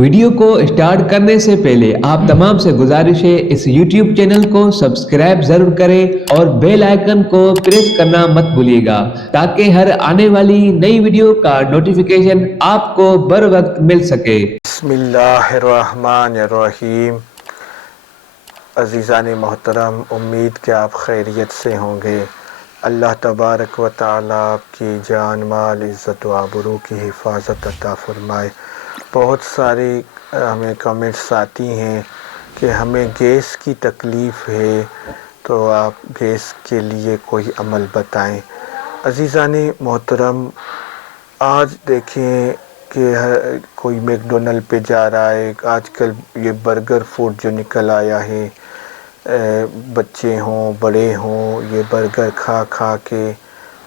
Video کو start کرنے سے پہلے آپ تمام سے گزارش ہے اس YouTube چینل کو سبسکرائب ضرور کریں اور بیل آئیکن کو پریس کرنا مت بھولیے گا تاکہ ہر آنے والی نئی ویڈیو کا نوٹیفیکیشن آپ کو بر وقت مل سکے۔ بسم اللہ الرحمن الرحیم۔ عزیزان محترم، امید کہ آپ خیریت سے ہوں گے۔ اللہ تبارک و تعالی آپ کی جان مال عزت و آبرو کی حفاظت عطا فرمائے۔ بہت سارے ہمیں کمنٹس آتی ہیں کہ ہمیں گیس کی تکلیف ہے تو آپ گیس کے لیے کوئی عمل بتائیں۔ عزیزان محترم، آج دیکھیں کہ کوئی میک ڈونلڈ پہ جا رہا ہے، آج کل یہ برگر فوڈ جو نکل آیا ہے، بچے ہوں بڑے ہوں، یہ برگر کھا کھا کے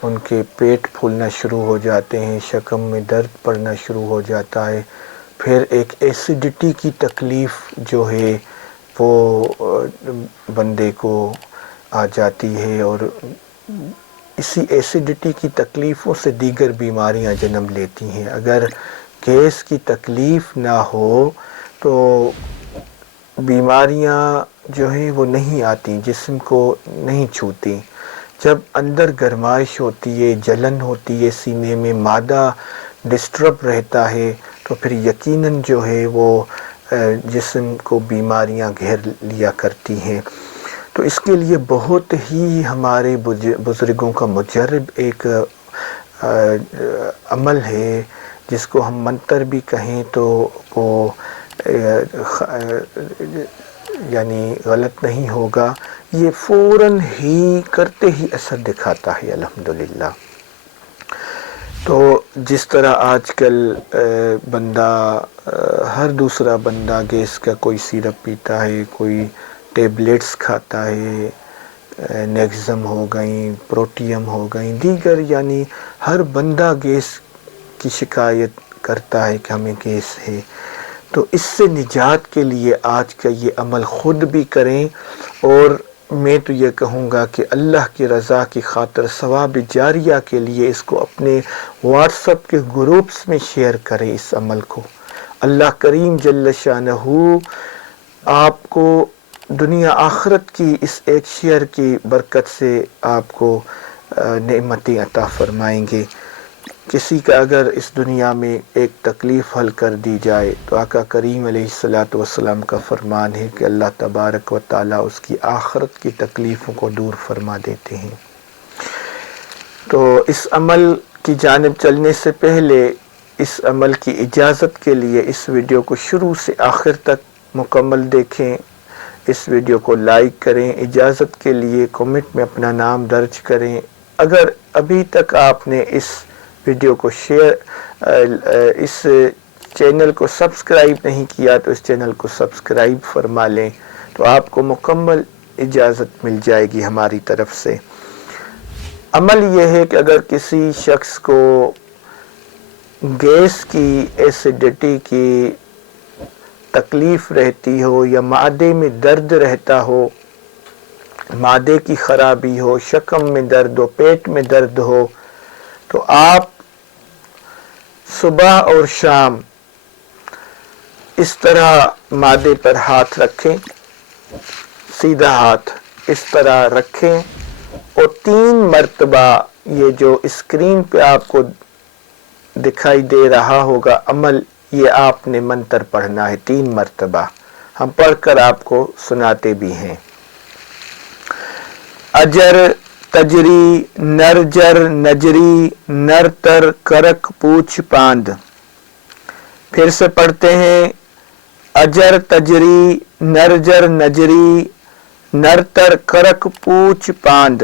ان کے پیٹ پھولنا شروع ہو جاتے ہیں، شکم میں درد پڑنا شروع ہو جاتا ہے، پھر ایک ایسیڈیٹی کی تکلیف جو ہے وہ بندے کو آ جاتی ہے، اور اسی ایسیڈیٹی کی تکلیفوں سے دیگر بیماریاں جنم لیتی ہیں۔ اگر گیس کی تکلیف نہ ہو تو بیماریاں جو ہیں وہ نہیں آتی، جسم کو نہیں چھوتی۔ جب اندر گرمائش ہوتی ہے، جلن ہوتی ہے، سینے میں معدہ ڈسٹرب رہتا ہے تو پھر یقیناً جو ہے وہ جسم کو بیماریاں گھیر لیا کرتی ہیں۔ تو اس کے لیے بہت ہی ہمارے بزرگوں کا مجرب ایک عمل ہے، جس کو ہم منتر بھی کہیں تو وہ یعنی غلط نہیں ہوگا، یہ فوراً ہی کرتے ہی اثر دکھاتا ہے الحمدللہ۔ تو جس طرح آج کل بندہ ہر دوسرا بندہ گیس کا کوئی سیرپ پیتا ہے، کوئی ٹیبلیٹس کھاتا ہے، نیکزم ہو گئیں، پروٹیم ہو گئیں، دیگر یعنی ہر بندہ گیس کی شکایت کرتا ہے کہ ہمیں گیس ہے۔ تو اس سے نجات کے لیے آج کا یہ عمل خود بھی کریں، اور میں تو یہ کہوں گا کہ اللہ کی رضا کی خاطر ثواب جاریہ کے لیے اس کو اپنے واٹس ایپ کے گروپس میں شیئر کریں اس عمل کو۔ اللہ کریم جل شانہ آپ کو دنیا آخرت کی اس ایک شیئر کی برکت سے آپ کو نعمتیں عطا فرمائیں گے۔ کسی کا اگر اس دنیا میں ایک تکلیف حل کر دی جائے تو آقا کریم علیہ السلام کا فرمان ہے کہ اللہ تبارک و تعالی اس کی آخرت کی تکلیفوں کو دور فرما دیتے ہیں۔ تو اس عمل کی جانب چلنے سے پہلے اس عمل کی اجازت کے لیے اس ویڈیو کو شروع سے آخر تک مکمل دیکھیں، اس ویڈیو کو لائک کریں، اجازت کے لیے کمنٹ میں اپنا نام درج کریں۔ اگر ابھی تک آپ نے اس ویڈیو کو اس چینل کو سبسکرائب نہیں کیا تو اس چینل کو سبسکرائب فرما لیں، تو آپ کو مکمل اجازت مل جائے گی ہماری طرف سے۔ عمل یہ ہے کہ اگر کسی شخص کو گیس کی ایسیڈیٹی کی تکلیف رہتی ہو، یا معدے میں درد رہتا ہو، معدے کی خرابی ہو، شکم میں درد ہو، پیٹ میں درد ہو، تو آپ صبح اور شام اس طرح معدے پر ہاتھ رکھیں، سیدھا ہاتھ اس طرح رکھیں، اور 3 مرتبہ یہ جو اسکرین پہ آپ کو دکھائی دے رہا ہوگا عمل، یہ آپ نے منتر پڑھنا ہے 3 مرتبہ۔ ہم پڑھ کر آپ کو سناتے بھی ہیں۔ اجر تجری نرجر نجری نرتر کرک پوچھ پاند۔ پھر سے پڑھتے ہیں، اجر تجری نرجر نجری نرتر کرک پوچھ پاند۔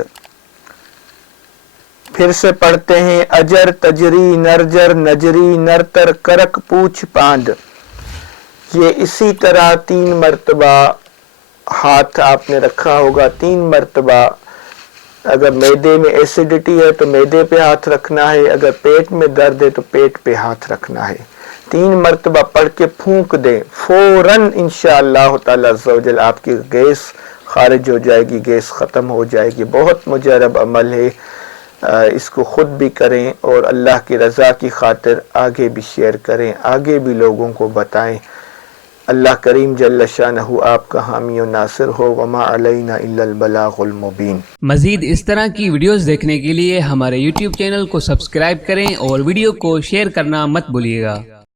پھر سے پڑھتے ہیں، اجر تجری نرجر نجری نرتر کرک پوچھ پاند۔ یہ اسی طرح 3 مرتبہ ہاتھ آپ نے رکھا ہوگا، 3 مرتبہ۔ اگر معدے میں ایسیڈیٹی ہے تو معدے پہ ہاتھ رکھنا ہے، اگر پیٹ میں درد ہے تو پیٹ پہ ہاتھ رکھنا ہے۔ 3 مرتبہ پڑھ کے پھونک دیں، فوراً انشاءاللہ تعالی عز و جل آپ کی گیس خارج ہو جائے گی، گیس ختم ہو جائے گی۔ بہت مجرب عمل ہے، اس کو خود بھی کریں اور اللہ کی رضا کی خاطر آگے بھی شیئر کریں، آگے بھی لوگوں کو بتائیں اللہ کریم جل شانہ آپ کا حامی و ناصر ہو. وما علینا الا البلاغ المبین. مزید اس طرح کی ویڈیوز دیکھنے کے لیے ہمارے YouTube چینل کو سبسکرائب کریں اور ویڈیو کو شیئر کرنا مت بھولیے گا.